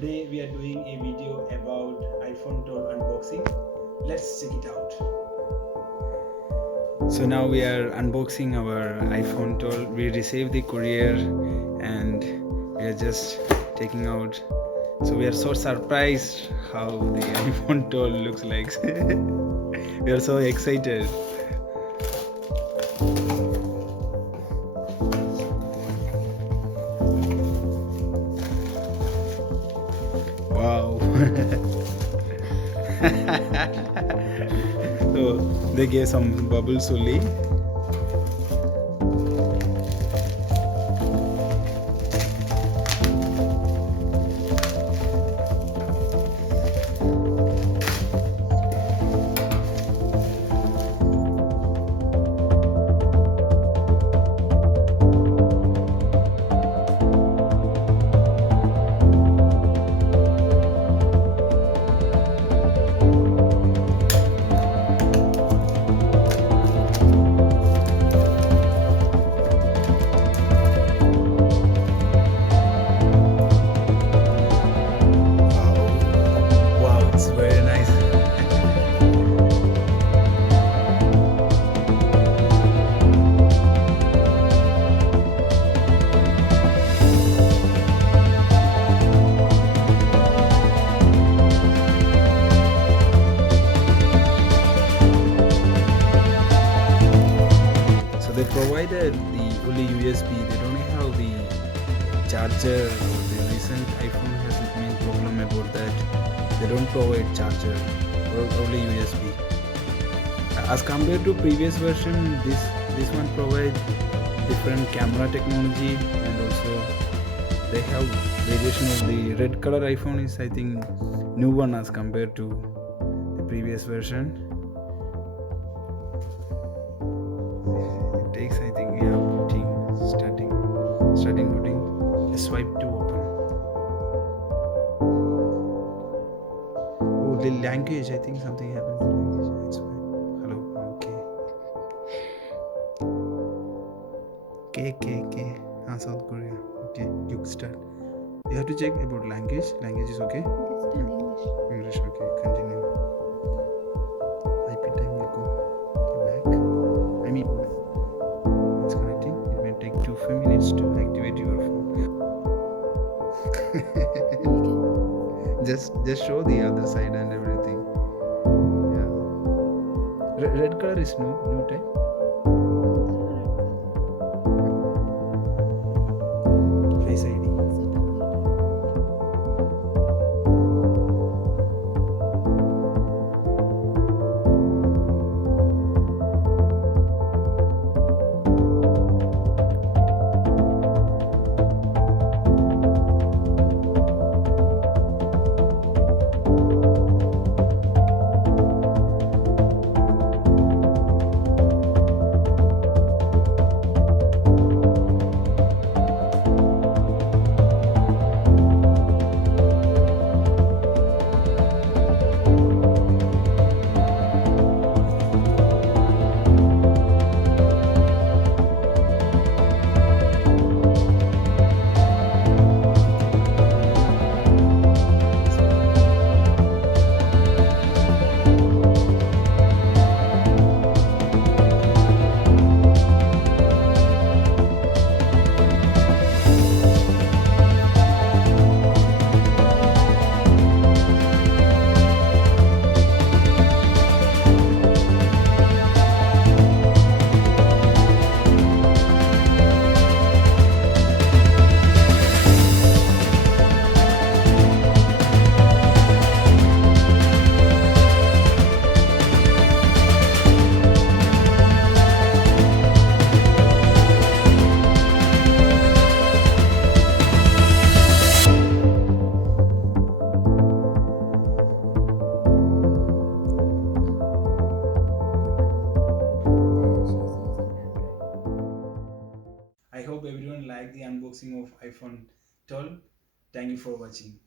Today we are doing a video about iPhone 12 unboxing. Let's check it out. So now we are unboxing our iPhone 12. We received the courier and we are just taking out. So we are so surprised how the iPhone 12 looks like. We are so excited. Wow. So they gave some bubbles only. Wow, it's very nice. So they provided the only USB. They don't have the charger. The recent iPhone has a main problem about that. They don't provide charger or only USB. As compared to previous version, this one provide different camera technology, and also they have variation of the red color iPhone is, I think, new one as compared to the previous version. It takes, I think, yeah, booting, starting booting. Swipe to open. Oh, the language, I think something happened to the language. It's fine. Hello, okay. K. South Korea. Okay, you start. You have to check about language. Language is okay. English, okay. Continue. IP time will go back. I mean, it's connecting. It may take 2-5 minutes to activate your phone. just show the other side and everything. Yeah. Red color is new type. Face ID. I hope everyone liked the unboxing of iPhone 12. Thank you for watching.